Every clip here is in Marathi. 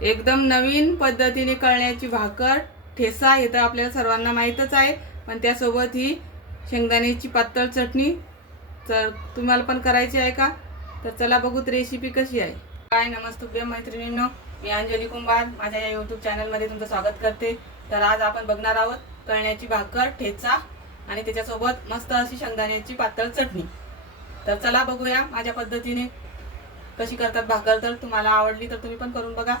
एकदम नवीन पद्धतीने कळण्याची भाकर ठेचा हे तर आपल्याला सर्वांना माहीतच आहे, पण त्यासोबत ही शेंगदाण्याची पातळ चटणी तर तुम्हाला पण करायची आहे का? तर चला बघूत रेसिपी कशी आहे. काय नमस्ते मैत्रिणींनो, मी अंजली कुंभार माझ्या या यूट्यूब चॅनलमध्ये तुमचं स्वागत करते. तर आज आपण बघणार आहोत कळण्याची भाकर ठेचा आणि त्याच्यासोबत मस्त अशी शेंगदाण्याची पातळ चटणी. तर चला बघूया माझ्या पद्धतीने कशी करतात भाकर. तर तुम्हाला आवडली तर तुम्ही पण करून बघा.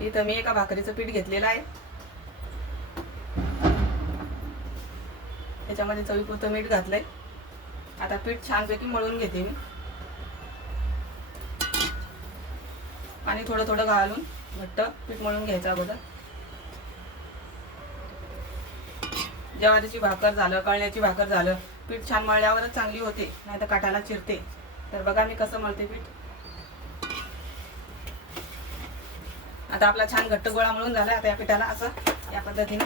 इथं मी एका भाकरीचं पीठ घेतलेलं आहे, त्याच्यामध्ये चवीपुरतं मीठ घातलंय. आता पीठ छानपैकी मळून घेते मी. पाणी थोडं थोडं घालून घट्ट पीठ मळून घ्यायचं अगोदर. ज्वारीची भाकर झालं, कळण्याची भाकर झालं, पीठ छान मळल्यावरच चांगली होते, नाही तर काठाला चिरते. तर बघा मी कसं मळते पीठ. आता आपला छान घट्ट गोळा मळून झाला. आता या पिठाला असं या पद्धतीने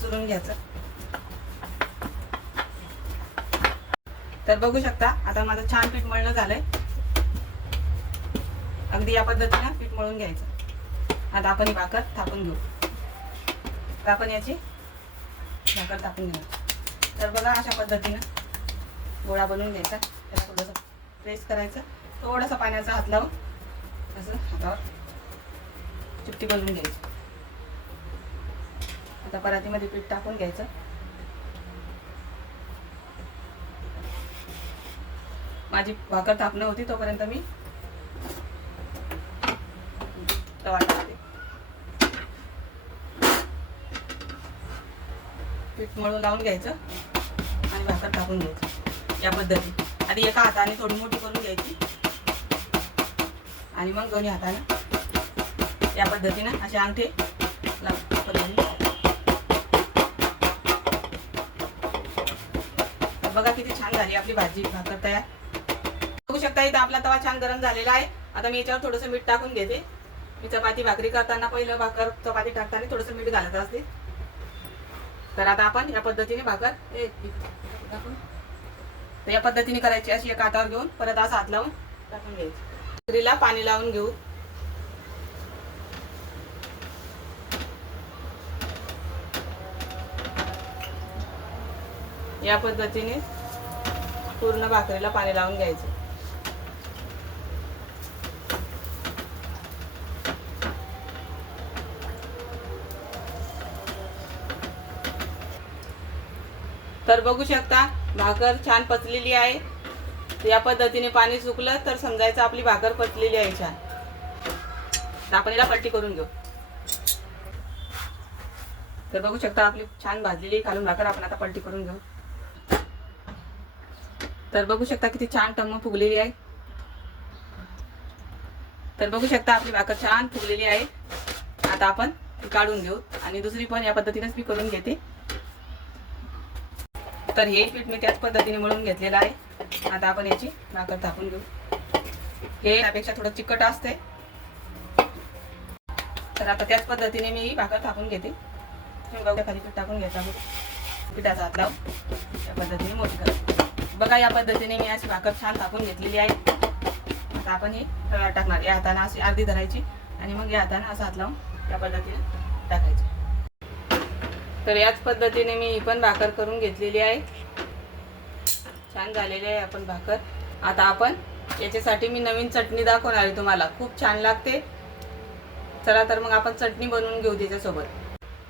चुरून घ्यायचं. तर बघू शकता आता माझं छान पीठ मळणं झालंय. अगदी या पद्धतीने पीठ मळून घ्यायचं. आता आपण ही भाकर थापून घेऊ. तर आपण याची भाकर थापून घेऊ. तर बघा अशा पद्धतीने गोळा बनवून घ्यायचा. त्याला थोडंसं प्रेस करायचं, थोडासा पाण्याचा हात लावून असं हातावर चिपटी बनवून घ्यायची. आता परातीमध्ये पीठ टाकून घ्यायचं. माझी भाकर थापणं होती तोपर्यंत मी तवा टाकते. पीठ मळून लावून घ्यायचं आणि भाकर टाकून घ्यायचं या पद्धतीने. आधी एका हाताने थोडी मोठी करून घ्यायची आणि मग दोन्ही हाताने या पद्धतीने असे अंगठे बघा किती छान झाली आपली भाजी भाकर तयार. बघू शकता इथं आपला तवा छान गरम झालेला आहे. आता मी याच्यावर थोडंसं मीठ टाकून घेते. मी चपाती भाकरी करताना पहिलं भाकर चपाती टाकताना थोडंसं मीठ घालत असते. तर आता आपण या पद्धतीने भाकर तर या पद्धतीने करायची. अशी एका हातावर घेऊन परत असा हात लावून टाकून घ्यायची. भाकरीला पाणी लावून घेऊ. या पद्धतीने पूर्ण भाकरीला पाणी लावून घ्यायचं. तर बघू शकता भाकर छान पचलेली आहे. या पद्धतीने पाणी सुकलं तर समजायचं आपली भाकर पचलेली आहे छान. तर आपण याला पलटी करून घेऊ. तर बघू शकता आपली छान भाजलेली खालून भाकर आपण आता पलटी करून घेऊ. तर बघू शकता किती छान टम्म फुगलेली आहे. तर बघू शकता आपली भाकर छान फुगलेली आहे. आता आपण काढून घेऊ आणि दुसरी पण या पद्धतीनेच मी करून घेते. तर हे पीठ मी त्याच पद्धतीने मळून घेतलेलं आहे. आता आपण याची भाकर थापून घेऊ. हे त्यापेक्षा थोडं चिकट असते. तर आता त्याच पद्धतीने मी ही भाकर थापून घेते. खाली पीठ टाकून घ्यायचा. पिठाचा हात लावून या पद्धतीने मोठी कर. बघा या पद्धतीने मी अशी भाकर छान थापून घेतलेली आहे. आता आपण ही तव्यावर टाकणार. या हाताने अशी अर्धी धरायची आणि मग या हाताने असा हात लावून या पद्धतीने टाकायची. तर याच पद्धतीने मी ही पण भाकर करून घेतलेली आहे. छान झालेली आहे आपण भाकर. आता आपण याच्यासाठी मी नवीन चटणी दाखवणार आहे तुम्हाला. खूप छान लागते. चला तर मग आपण चटणी बनवून घेऊ त्याच्यासोबत.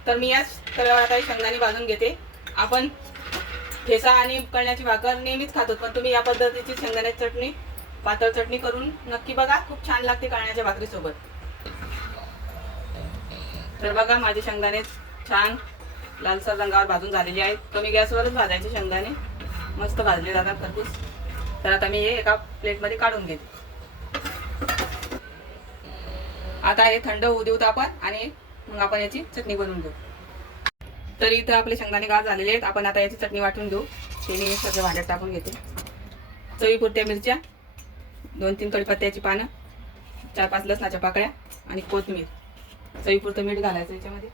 तर मी याच तव्यावर आता शेंगदाणे भाजून घेते. आपण ठेचा आणि कळण्याची भाकर नेहमीच खातो, पण तुम्ही या पद्धतीची शेंगदाण्याची चटणी पातळ चटणी करून नक्की बघा. खूप छान लागते कळण्याच्या भाकरीसोबत. तर बघा माझे शेंगदाणे छान लालसर रंगावर भाजून झालेली आहेत. कमी गॅसवरच भाजायचे शेंगदाणे, मस्त भाजले जातात खरपूस. तर आता मी हे एका प्लेटमध्ये काढून घेते. आता हे थंड होऊ देऊत आपण आणि मग आपण याची चटणी बनवून घेऊ. तर इथं आपले शेंगदाणे गार झालेले आहेत. आपण आता याची चटणी वाटून घेऊ. ते मी सगळं भांड्यात टाकून घेते. चवीपुरत्या मिरच्या, 2-3 कढीपत्त्याची पानं, 4-5 लसणाच्या पाकळ्या आणि कोथिंबीर. चवीपुरतं मीठ घालायचं याच्यामध्ये.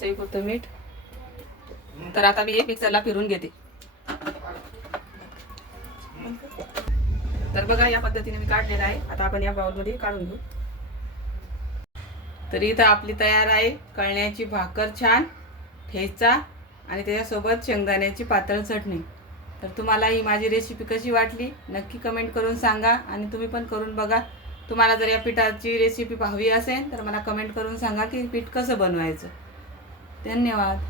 चवीपुरतं मीठ. तर आता मी हे मिक्सरला फिरून घेते. तर तर बघा या पद्धतीने मी काढलेला आहे. आता आपण या बाउलमध्ये काढून घेऊ. तर इथं आपली तयार आहे कळण्याची भाकर छान, ठेचा आणि त्याच्यासोबत शेंगदाण्याची पातळ चटणी. तर तुम्हाला ही माझी रेसिपी कशी वाटली नक्की कमेंट करून सांगा आणि तुम्ही पण करून बघा. तुम्हाला जर या पिठाची रेसिपी हवी असेल तर मला कमेंट करून सांगा की पीठ कसं बनवायचं. धन्यवाद.